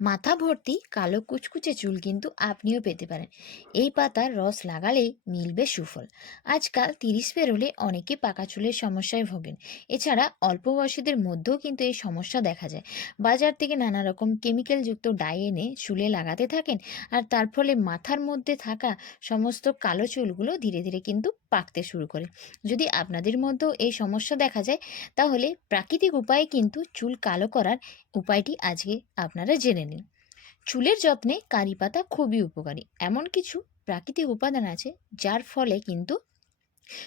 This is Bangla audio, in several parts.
মাথা ভর্তি কালো কুচকুচে চুল কিন্তু আপনিও পেতে পারেন। এই পাতার রস লাগালেই মিলবে সুফল। আজকাল তিরিশ পেরোলে অনেকে পাকা চুলের সমস্যায় ভোগেন। এছাড়া অল্প বয়সীদের মধ্যেও কিন্তু এই সমস্যা দেখা যায়। বাজার থেকে নানা রকম কেমিক্যালযুক্ত ডাই এনে চুলে লাগাতে থাকেন আর তার ফলে মাথার মধ্যে থাকা সমস্ত কালো চুলগুলো ধীরে ধীরে কিন্তু পাকতে শুরু করে। যদি আপনাদের মধ্যেও এই সমস্যা দেখা যায়, তাহলে প্রাকৃতিক উপায়ে কিন্তু চুল কালো করার উপায়টি আজকে আপনারা জেনে নিন চুলের যত্নে কারি পাতা খুবই উপকারী। এমন কিছু প্রাকৃতিক উপাদান আছে যার ফলে কিন্তু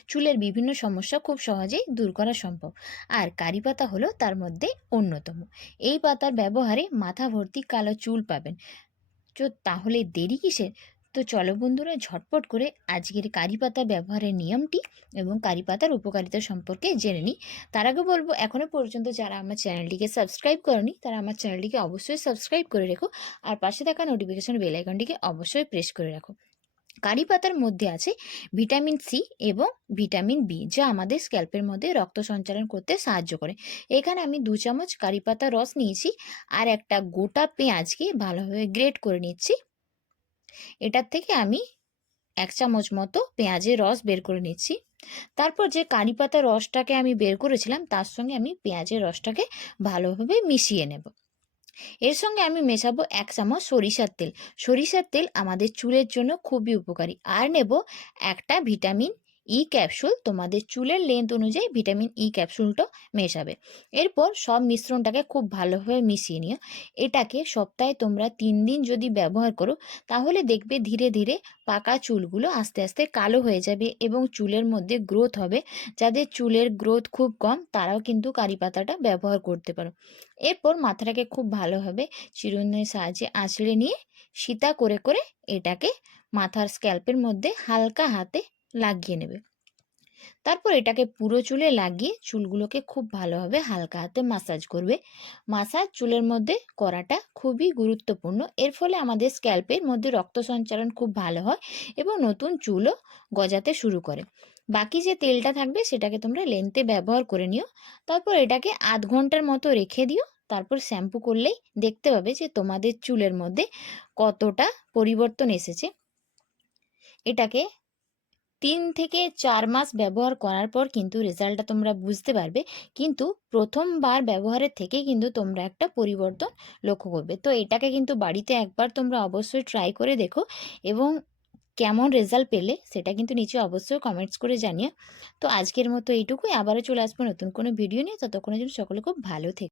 চুলের বিভিন্ন সমস্যা খুব সহজেই দূর করা সম্ভব। আর কারি পাতা হলো তার মধ্যে অন্যতম। এই পাতার ব্যবহারে মাথা ভর্তি কালো চুল পাবেন। তাহলে দেরি কিসের? তো চলো বন্ধুরা, ঝটপট করে আজকের কারি পাতা ব্যবহারের নিয়মটি এবং কারি পাতার উপকারিতা সম্পর্কে জেনে নিই। তার আগে বলব এখনও পর্যন্ত যারা আমার চ্যানেলটিকে সাবস্ক্রাইব করনি, তারা আমার চ্যানেলটিকে অবশ্যই সাবস্ক্রাইব করে রেখো আর পাশে থাকা নোটিফিকেশন বেল আইকনটিকে অবশ্যই প্রেস করে রাখো। কারি পাতার মধ্যে আছে ভিটামিন সি এবং ভিটামিন বি যা আমাদের স্ক্যাল্পের মধ্যে রক্ত সঞ্চালন করতে সাহায্য করে। এখানে আমি দু চামচ কারি পাতার রস নিয়েছি আর একটা গোটা পেঁয়াজকে ভালোভাবে গ্রেট করে নিচ্ছি। এটার থেকে আমি এক চামচ মতো পেঁয়াজের রস বের করে নিচ্ছি। তারপর যে কারি পাতার রসটাকে আমি বের করেছিলাম, তার সঙ্গে আমি পেঁয়াজের রসটাকে ভালোভাবে মিশিয়ে নেব। এর সঙ্গে আমি মেশাবো এক চামচ সরিষার তেল। সরিষার তেল আমাদের চুলের জন্য খুবই উপকারী। আর নেব একটা ভিটামিন ই ক্যাপসুল তোমাদের চুলের লেন্থ অনুযায়ী ভিটামিন ই ক্যাপসুলটা মেশাবে। এরপর সব মিশ্রণটাকে খুব ভালোভাবে মিশিয়ে নিও। এটাকে সপ্তাহে তোমরা তিন দিন যদি ব্যবহার করো, তাহলে দেখবে ধীরে ধীরে পাকা চুলগুলো আস্তে আস্তে কালো হয়ে যাবে এবং চুলের মধ্যে গ্রোথ হবে। যাদের চুলের গ্রোথ খুব কম, তারাও কিন্তু কারি পাতাটা ব্যবহার করতে পারো। এরপর মাথাটাকে খুব ভালোভাবে চিরুনের সাহায্যে আঁচড়ে নিয়ে, সীতা করে করে এটাকে মাথার স্ক্যাল্পের মধ্যে হালকা হাতে লাগিয়ে নেবে। তারপর এটাকে পুরো চুলে লাগিয়ে চুলগুলোকে খুব ভালোভাবে হালকা হাতে মাসাজ করবে। মাসাজ চুলের মধ্যে করাটা খুবই গুরুত্বপূর্ণ। এর ফলে আমাদের স্ক্যাল্পের মধ্যে রক্ত সঞ্চালন খুব ভালো হয় এবং নতুন চুলও গজাতে শুরু করে। বাকি যে তেলটা থাকবে সেটাকে তোমরা লেন্থে ব্যবহার করে নিও। তারপর এটাকে আধ ঘণ্টার মতো রেখে দিও। তারপর শ্যাম্পু করলেই দেখতে পাবে যে তোমাদের চুলের মধ্যে কতটা পরিবর্তন এসেছে। এটাকে তিন থেকে চার মাস ব্যবহার করার পর কিন্তু রেজাল্টটা তোমরা বুঝতে পারবে। কিন্তু প্রথমবার ব্যবহারের থেকে কিন্তু তোমরা একটা পরিবর্তন লক্ষ্য করবে। তো এটাকে কিন্তু বাড়িতে একবার তোমরা অবশ্যই ট্রাই করে দেখো এবং কেমন রেজাল্ট পেলে সেটা কিন্তু নিচে অবশ্যই কমেন্টস করে জানিও। তো আজকের মতো এইটুকুই। আবারও চলে আসব নতুন কোনো ভিডিও নিয়ে। ততক্ষণের জন্য সকলে খুব ভালো থেকে।